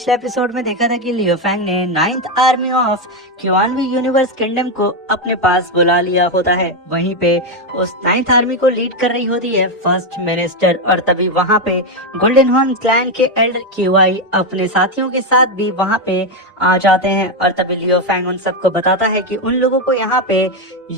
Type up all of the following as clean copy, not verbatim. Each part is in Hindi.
पिछले एपिसोड में देखा था कि लियो फैंग ने 9th army of Quanwei universe kingdom को अपने पास बुला लिया होता है। वहीं पे उस 9th आर्मी को लीड कर रही होती है फर्स्ट मिनिस्टर, और तभी वहां पे गोल्डन हॉर्न क्लैन के एल्डर क्यूआई अपने साथियों के साथ भी वहां पे आ जाते हैं। और तभी लियो फैंग उन सबको बताता है कि उन लोगों को यहाँ पे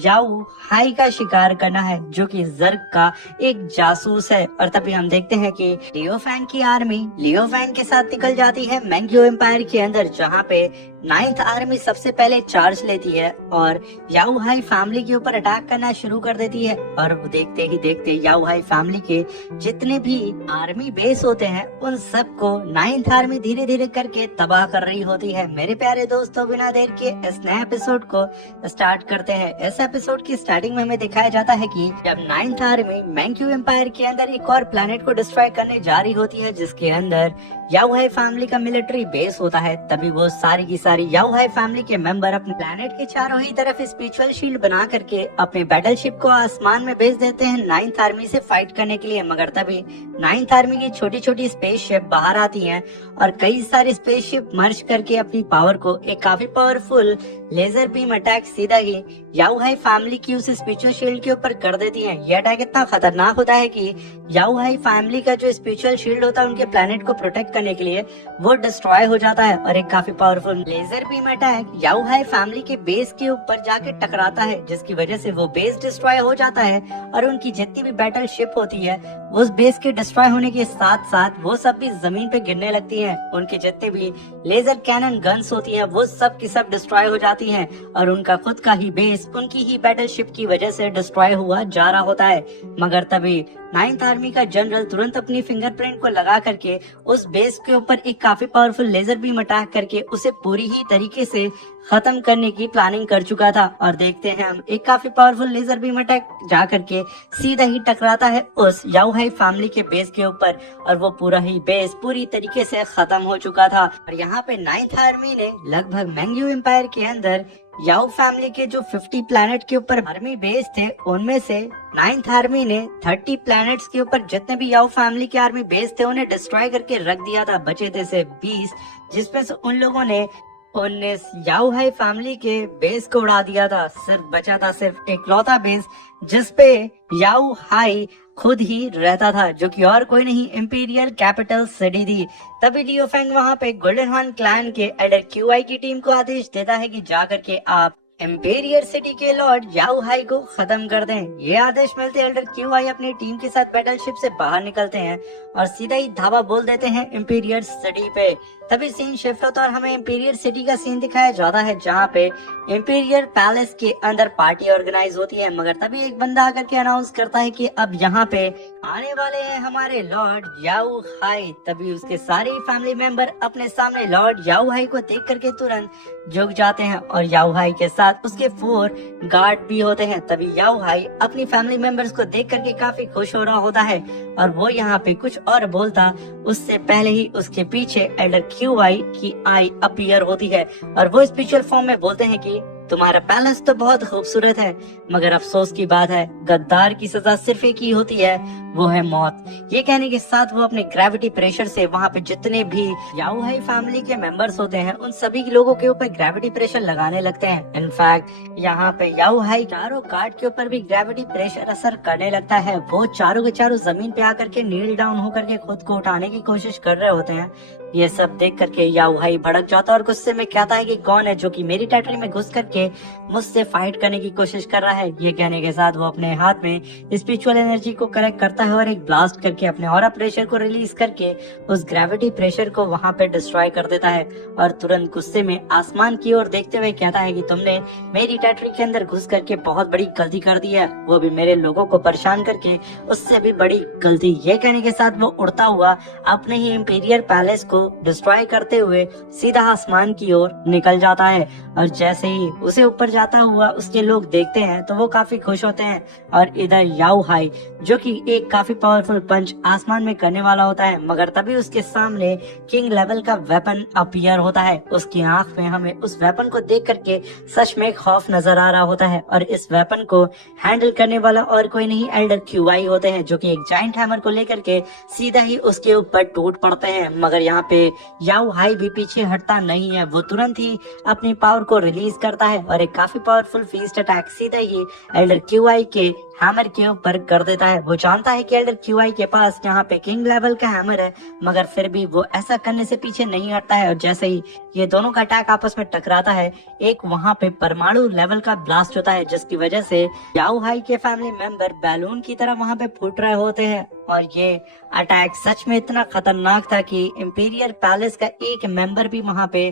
याओ हाई का शिकार करना है, जो कि जर्ग का एक जासूस है। और तभी हम देखते हैं कि लियो फैंग की आर्मी लियो फैंग के साथ निकल जाती है मैंग्यू एम्पायर के अंदर, जहाँ पे 9th आर्मी सबसे पहले चार्ज लेती है और याओ हाई फैमिली के ऊपर अटैक करना शुरू कर देती है। और देखते ही देखते याओ हाई फैमिली के जितने भी आर्मी बेस होते हैं उन सबको 9th आर्मी धीरे धीरे करके तबाह कर रही होती है। मेरे प्यारे दोस्तों, बिना देर के इस नए एपिसोड को स्टार्ट करते हैं। इस एपिसोड की स्टार्टिंग में हमें दिखाया जाता है कि जब 9th आर्मी मैंग्यू एम्पायर के अंदर एक और प्लेनेट को डिस्ट्रॉय करने जा रही होती है, जिसके अंदर याओ हाई फैमिली का मिलिट्री बेस होता है, तभी वो सारी की सारी याओ हाई फैमिली के मेंबर अपने प्लेनेट के चारों ही तरफ स्पिरिचुअल शील्ड बना करके अपने बैटलशिप को आसमान में भेज देते हैं 9th आर्मी से फाइट करने के लिए। मगर तभी 9th आर्मी की छोटी छोटी स्पेसशिप बाहर आती हैं और कई सारी स्पेसशिप मर्ज करके अपनी पावर को एक काफी पावरफुल लेजर बीम अटैक सीधा ही याओ हाई फैमिली की उस स्पिरिचुअल शील्ड के ऊपर कर देती हैं। यह अटैक इतना खतरनाक होता है कि याओ हाई फैमिली का जो स्पिरिचुअल शील्ड होता है उनके प्लेनेट को प्रोटेक्ट करने के लिए वो डिस्ट्रॉय हो जाता है, और एक काफी powerful laser beam attack Yao Hai family के बेस के ऊपर जाके टकराता है, जिसकी वजह से वो बेस डिस्ट्रॉय हो जाता है। और उनकी जितनी भी बैटल शिप होती है उस बेस के डिस्ट्रॉय होने के साथ साथ वो सब भी जमीन पे गिरने लगती हैं। उनके जितने भी लेजर कैनन गन्स होती हैं वो सब की सब डिस्ट्रॉय हो जाती हैं, और उनका खुद का ही बेस उनकी ही बैटल शिप की वजह से डिस्ट्रॉय हुआ जा रहा होता है। मगर तभी 9th आर्मी का जनरल तुरंत अपनी फिंगरप्रिंट को लगा करके उस बेस के ऊपर एक काफी पावरफुल लेजर बीम अटैक करके उसे पूरी ही तरीके से खत्म करने की प्लानिंग कर चुका था। और देखते हैं हम एक काफी पावरफुल लेजर बीम अटैक जा करके सीधा ही टकराता है उस याओ हाई फैमिली के बेस के ऊपर, और वो पूरा ही बेस पूरी तरीके से खत्म हो चुका था। और यहाँ पे 9th आर्मी ने लगभग मैंग्यू एम्पायर के अंदर याओ फैमिली के जो 50 प्लैनेट के ऊपर आर्मी बेस थे उनमें से 9th आर्मी ने 30 प्लैनेट्स के ऊपर जितने भी याओ फैमिली के आर्मी बेस थे उन्हें डिस्ट्रॉय करके रख दिया था। बचे थे सिर्फ 20, जिसमें से उन लोगों ने 19 याओ हाई फैमिली के बेस को उड़ा दिया था। सिर्फ बचा था सिर्फ इकलौता बेस जिसपे याओ हाई खुद ही रहता था, जो कि और कोई नहीं इंपीरियल कैपिटल सिटी थी। तभी लियो फैंग वहां पे गोल्डन हॉर्न क्लैन के एल्डर क्यूआई की टीम को आदेश देता है कि जाकर के आप इंपीरियल सिटी के लॉर्ड याओ हाई को खत्म कर दें। ये आदेश मिलते एल्डर क्यूआई अपनी टीम के साथ बैटलशिप से बाहर निकलते हैं और सीधा ही धावा बोल देते हैं इंपीरियल सिटी पे। तभी सीन शिफ्ट होता है और हमें इंपीरियल सिटी का सीन दिखाया जाता है, जहाँ पे इंपीरियल पैलेस के अंदर पार्टी ऑर्गेनाइज होती है। मगर तभी एक बंदा आकर के अनाउंस करता है कि अब यहाँ पे आने वाले हैं हमारे लॉर्ड याओ हाई। तभी उसके सारे फैमिली मेंबर अपने सामने लॉर्ड याओ हाई को देख करके तुरंत झुक जाते हैं, और याओ हाई के साथ उसके 4 गार्ड भी होते हैं। तभी याओ हाई अपनी फैमिली मेंबर्स को देख करके काफी खुश हो रहा होता है, और वो यहाँ पे कुछ और बोलता उससे पहले ही उसके पीछे एल्डर क्यूआई की आई अपीयर होती है, और वो स्पिरिचुअल फॉर्म में बोलते हैं कि तुम्हारा पैलेस तो बहुत खूबसूरत है, मगर अफसोस की बात है गद्दार की सजा सिर्फ एक ही होती है, वो है मौत। ये कहने के साथ वो अपने ग्रेविटी प्रेशर से वहाँ पे जितने भी याओ हाई फैमिली के मेंबर्स होते हैं उन सभी लोगों के ऊपर ग्रेविटी प्रेशर लगाने लगते हैं। इनफैक्ट यहाँ पे याओ हाई चारों गार्ड के ऊपर भी ग्रेविटी प्रेशर असर करने लगता है। वो चारों के चारों जमीन पे आकर के नील डाउन होकर के खुद को उठाने की कोशिश कर रहे होते हैं। ये सब देख करके याओ हाई भड़क जाता है और गुस्से में कहता है कि कौन है जो कि मेरी टेरिटरी में घुस करके मुझसे फाइट करने की कोशिश कर रहा है। ये कहने के साथ वो अपने हाथ में स्पिरिचुअल एनर्जी को कलेक्ट करता है और एक ब्लास्ट करके अपने ऑरा प्रेशर को रिलीज करके उस ग्रेविटी प्रेशर को वहां पे डिस्ट्रॉय कर देता है, और तुरंत गुस्से में आसमान की ओर देखते हुए कहता है कि तुमने मेरी टेरिटरी के अंदर घुस करके बहुत बड़ी गलती कर दी है, वो भी मेरे लोगों को परेशान करके उससे भी बड़ी गलती। ये कहने के साथ वो उड़ता हुआ अपने ही इंपीरियल पैलेस को डिस्ट्रॉय करते हुए सीधा आसमान की ओर निकल जाता है। और जैसे ही उसे ऊपर जाता हुआ उसके लोग देखते हैं तो वो काफी खुश होते हैं, और इधर याओ हाई जो कि एक काफी पावरफुल पंच आसमान में करने वाला होता है, मगर तभी उसके सामने किंग लेवल का वेपन अपीयर होता है। उसकी आंख में हमें उस वेपन को देख करके सच में खौफ नजर आ रहा होता है, और इस वेपन को हैंडल करने वाला और कोई नहीं एल्डर क्यूआई होते हैं, जो कि एक जायंट हैमर को लेकर के सीधा ही उसके ऊपर टूट पड़ते हैं। मगर यहाँ पे याओ हाई भी पीछे हटता नहीं है। वो तुरंत ही अपनी पावर को रिलीज करता है और एक काफी पावरफुल फीस्ट अटैक सीधा ही एल्डर क्यूआई के हैमर के ऊपर कर देता है। वो जानता है कि एल्डर क्यूआई के पास यहाँ पे किंग लेवल का हैमर है, मगर फिर भी वो ऐसा करने से पीछे नहीं हटता है। और जैसे ही ये दोनों का अटैक आपस में टकराता है, एक वहाँ पे परमाणु लेवल का ब्लास्ट होता है, जिसकी वजह से याओ हाई के फैमिली मेंबर बैलून की तरह वहाँ पे फूट रहे होते हैं। और ये अटैक सच में इतना खतरनाक था कि इंपीरियल पैलेस का एक मेंबर भी वहाँ पे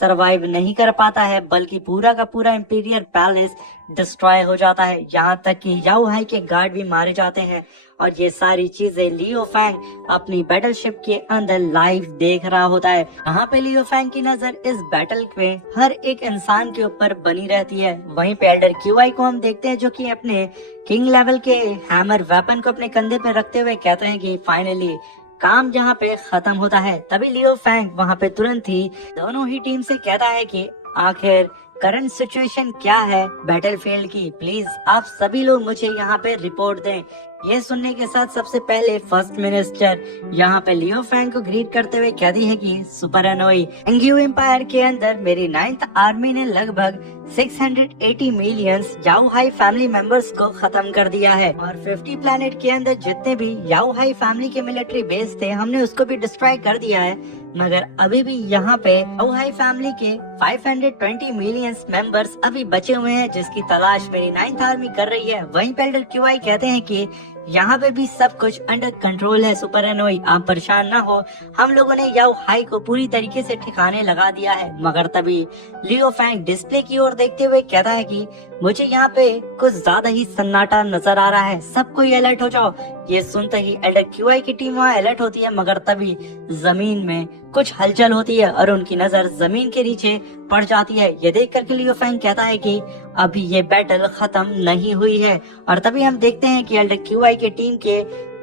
सरवाइव नहीं कर पाता है, बल्कि पूरा का पूरा इंपीरियल पैलेस डिस्ट्रॉय हो जाता है। यहाँ तक कि याओ हाई के गार्ड भी मारे जाते हैं। और ये सारी चीजें लियो फैंग अपनी बैटलशिप के अंदर लाइव देख रहा होता है। यहाँ पे लियो फैंग की नजर इस बैटल में हर एक इंसान के ऊपर बनी रहती है। वहीं पे एल्डर क्यूआई को हम देखते हैं, जो कि अपने किंग लेवल के हैमर वेपन को अपने कंधे पे रखते हुए कहते हैं कि फाइनली काम जहाँ पे खत्म होता है। तभी लियो फैंग वहाँ पे तुरंत ही दोनों ही टीम से कहता है कि आखिर करंट सिचुएशन क्या है बैटलफील्ड की, प्लीज आप सभी लोग मुझे यहाँ पे रिपोर्ट दें। ये सुनने के साथ सबसे पहले फर्स्ट मिनिस्टर यहाँ पे लियो फैंग को ग्रीट करते हुए कहती है कि सुपर एनोई एंग्यू एम्पायर के अंदर मेरी 9th आर्मी ने लगभग 680 मिलियन याओ हाई फैमिली मेंबर्स को खत्म कर दिया है और 50 प्लैनेट के अंदर जितने भी याओ हाई फैमिली के मिलिट्री बेस थे हमने उसको भी डिस्ट्रॉय कर दिया है। मगर अभी भी यहाँ पे याओ हाई फैमिली के 520 मिलियन मेंबर्स अभी बचे हुए हैं, जिसकी तलाश मेरी 9th आर्मी कर रही है। वहीं पे एल्डर क्यूआई कहते हैं कि यहाँ पे भी सब कुछ अंडर कंट्रोल है सुपर एनोई, आप परेशान ना हो, हम लोगों ने याओ हाई को पूरी तरीके से ठिकाने लगा दिया है। मगर तभी लियो फैंग डिस्प्ले की ओर देखते हुए कहता है कि मुझे यहाँ पे कुछ ज्यादा ही सन्नाटा नजर आ रहा है, सब कोई अलर्ट हो जाओ। ये सुनते ही एल्डर क्यूआई की टीम वहाँ अलर्ट होती है, मगर तभी जमीन में कुछ हलचल होती है और उनकी नजर जमीन के नीचे पड़ जाती है। ये देख करके लियो फैंग कहता है कि अभी ये बैटल खत्म नहीं हुई है। और तभी हम देखते हैं कि एल्डर क्यूआई के टीम के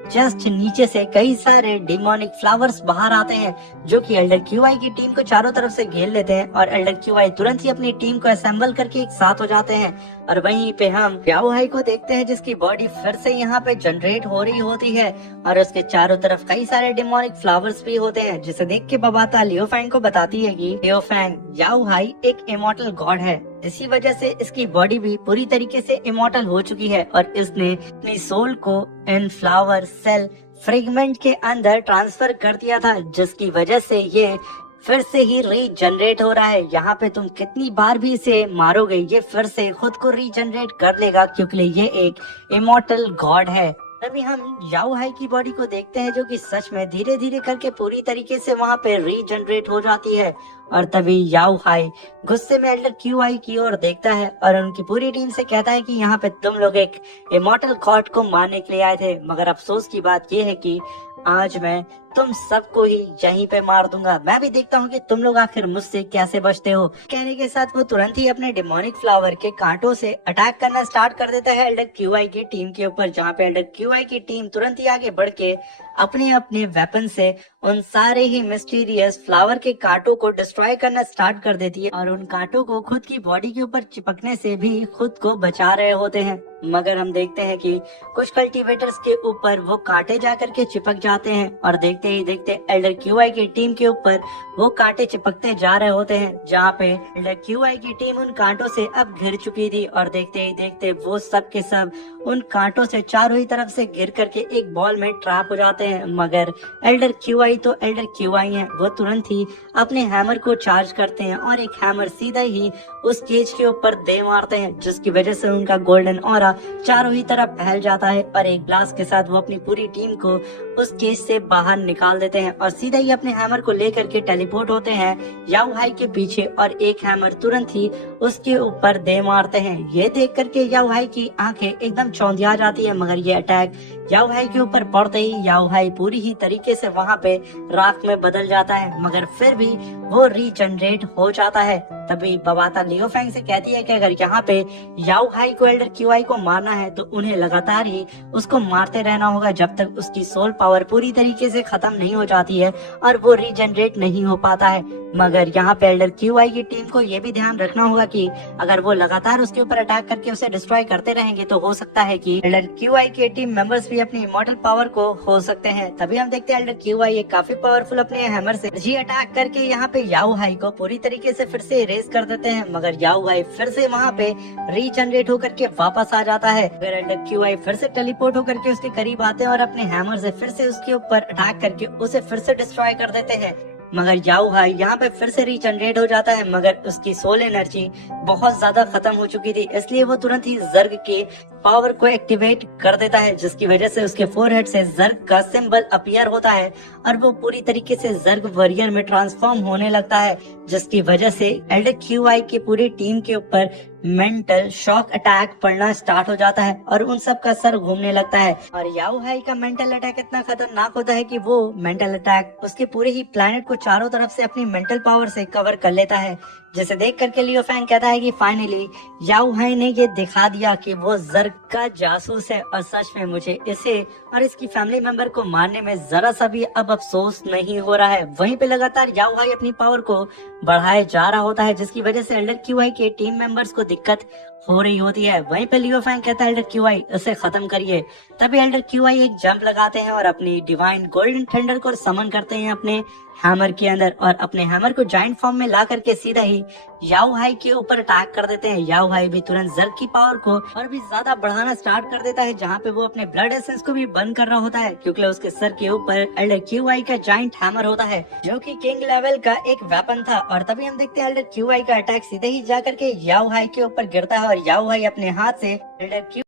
जस्ट नीचे से कई सारे डिमोनिक फ्लावर्स बाहर आते हैं, जो कि एल्डर क्यूआई की टीम को चारों तरफ से घेर लेते हैं। और एल्डर क्यूआई तुरंत ही अपनी टीम को असेंबल करके एक साथ हो जाते हैं। और वहीं पे हम याओ हाई को देखते हैं, जिसकी बॉडी फिर से यहाँ पे जनरेट हो रही होती है और उसके चारों तरफ कई सारे डिमोनिक फ्लावर्स भी होते हैं, जिसे देख के बबाता लियो फैंग को बताती है कि लियो फैंग याओ हाई एक इमॉर्टल गॉड है, इसी वजह से इसकी बॉडी भी पूरी तरीके से इमॉर्टल हो चुकी है और इसने अपनी सोल को इन फ्लावर सेल फ्रेगमेंट के अंदर ट्रांसफर कर दिया था, जिसकी वजह से ये फिर से ही रीजनरेट हो रहा है। यहाँ पे तुम कितनी बार भी इसे मारोगे, ये फिर से खुद को रीजनरेट कर लेगा, क्योंकि ये एक इमॉर्टल गॉड है। तभी हम याओ हाई की बॉडी को देखते हैं, जो कि सच में धीरे धीरे करके पूरी तरीके से वहाँ पे रीजनरेट हो जाती है। और तभी याओ हाई गुस्से में एल्डर क्यूआई की ओर देखता है और उनकी पूरी टीम से कहता है कि यहाँ पे तुम लोग एक इमॉर्टल गॉड को मारने के लिए आए थे, मगर अफसोस की बात ये है कि आज मैं तुम सबको ही यहीं पे मार दूंगा। मैं भी देखता हूँ कि तुम लोग आखिर मुझसे कैसे बचते हो। कहने के साथ वो तुरंत ही अपने डिमोनिक फ्लावर के कांटों से अटैक करना स्टार्ट कर देता है एल्डर क्यूआई की टीम के ऊपर, जहाँ पे एल्डर क्यूआई की टीम तुरंत ही आगे बढ़ के अपने अपने वेपन से उन सारे ही मिस्टीरियस फ्लावर के कांटों को डिस्ट्रॉय करना स्टार्ट कर देती है और उन कांटों को खुद की बॉडी के ऊपर चिपकने से भी खुद को बचा रहे होते हैं। मगर हम देखते हैं कि कुछ कल्टीवेटर्स के ऊपर वो कांटे जाकर के चिपक जाते हैं और देखते ही देखते एल्डर क्यूआई की टीम के ऊपर वो कांटे चिपकते जा रहे होते हैं, जहाँ पे एल्डर क्यूआई की टीम उन कांटों से अब घिर चुकी थी और देखते ही देखते वो सब के सब उन कांटों से चारों ही तरफ से घिर करके एक बॉल में ट्रैप हो जाते हैं। मगर एल्डर क्यूआई तो एल्डर क्यूआई है, वो तुरंत ही अपने हैमर को चार्ज करते हैं और एक हैमर सीधा ही उस केज के ऊपर दे मारते हैं, जिसकी वजह से उनका गोल्डन ऑरा चारों ही तरफ फैल जाता है और एक ब्लास्ट के साथ वो अपनी पूरी टीम को उस केज से बाहर निकाल देते हैं और सीधा ही अपने हैमर को लेकर के टेलीपोर्ट होते हैं याओ हाई के पीछे और एक हैमर तुरंत ही उसके ऊपर दे मारते हैं। ये देख करके याओ हाई की आंखें एकदम चौंधिया जाती है, मगर ये अटैक याओ हाई के ऊपर पड़ते ही याओ हाई पूरी ही तरीके से वहाँ पे राख में बदल जाता है, मगर फिर भी वो रीजनरेट हो जाता है। तभी बबाता लियो फैंग से कहती है कि अगर यहाँ पे याओ हाई को एल्डर क्यूआई को मारना है तो उन्हें लगातार ही उसको मारते रहना होगा जब तक उसकी सोल पावर पूरी तरीके से खत्म नहीं हो जाती है और वो रीजनरेट नहीं हो पाता है। मगर यहाँ पे एल्डर क्यूआई की टीम को ये भी ध्यान रखना होगा कि अगर वो लगातार उसके ऊपर अटैक करके उसे डिस्ट्रॉय करते रहेंगे तो हो सकता है कि एल्डर क्यूआई के टीम मेंबर्स भी अपनी इमॉर्टल पावर को हो सकते हैं। तभी हम देखते हैं एल्डर क्यूआई काफी पावरफुल अपने हैमर से जी अटैक करके यहाँ पे याओ हाई को पूरी तरीके से फिर से इरेज कर देते हैं, मगर याओ हाई फिर से वहाँ पे रीजनरेट होकर के वापस आ जाता है। फिर एल्डर क्यूआई फिर से टेलीपोर्ट होकर के उसके करीब आते हैं और अपने हैमर से फिर से उसके ऊपर अटैक करके उसे फिर से डिस्ट्रॉय कर देते हैं। मगर याओ हाई यहाँ पे फिर से रीजनरेट हो जाता है, मगर उसकी सोल एनर्जी बहुत ज्यादा खत्म हो चुकी थी, इसलिए वो तुरंत ही जर्ग के पावर को एक्टिवेट कर देता है, जिसकी वजह से उसके फोरहेड से जर्ग का सिंबल अपीयर होता है और वो पूरी तरीके से जर्ग वॉरियर में ट्रांसफॉर्म होने लगता है, जिसकी वजह से एल्डर क्यूआई की पूरी टीम के ऊपर मेंटल शॉक अटैक पड़ना स्टार्ट हो जाता है और उन सब का सर घूमने लगता है। और याओ हाई का मेंटल अटैक इतना खतरनाक होता है कि वो मेंटल अटैक उसके पूरे ही प्लेनेट को चारों तरफ से अपनी मेंटल पावर से कवर कर लेता है, जिसे देख करके लियो फैंग कहता है कि फाइनली याओ हाई ने ये दिखा दिया कि वो जर्ग का जासूस है और सच में मुझे इसे और इसकी फैमिली मेंबर को मारने में जरा सा भी अब अफसोस नहीं हो रहा है। वहीं पे लगातार याओ हाई अपनी पावर को बढ़ाए जा रहा होता है, जिसकी वजह से एल्डर क्यूआई के टीम मेंबर्स को दिक्कत हो रही होती है। वहीं पे लियो फैंग कहता है एल्डर क्यूआई इसे खत्म करिए। तभी एल्डर क्यूआई एक जंप लगाते हैं और अपनी डिवाइन गोल्डन थंडर को समन करते हैं अपने हैमर के अंदर और अपने हैमर को जाइंट फॉर्म में ला करके सीधा ही याओ हाई के ऊपर अटैक कर देते हैं। याओ हाई भी तुरंत जर्ग की पावर को और भी ज्यादा बढ़ाना स्टार्ट कर देता है, जहाँ पे वो अपने ब्लड एसेंस को भी बंद कर रहा होता है, क्योंकि उसके सर के ऊपर एल्डर क्यूआई का जाइंट हैमर होता है जो कि किंग लेवल का एक वेपन था। और तभी हम देखते हैं एल्डर क्यूआई का अटैक सीधे ही जा करके याओ हाई के ऊपर गिरता है और याओ हाई अपने हाथ से एल्डर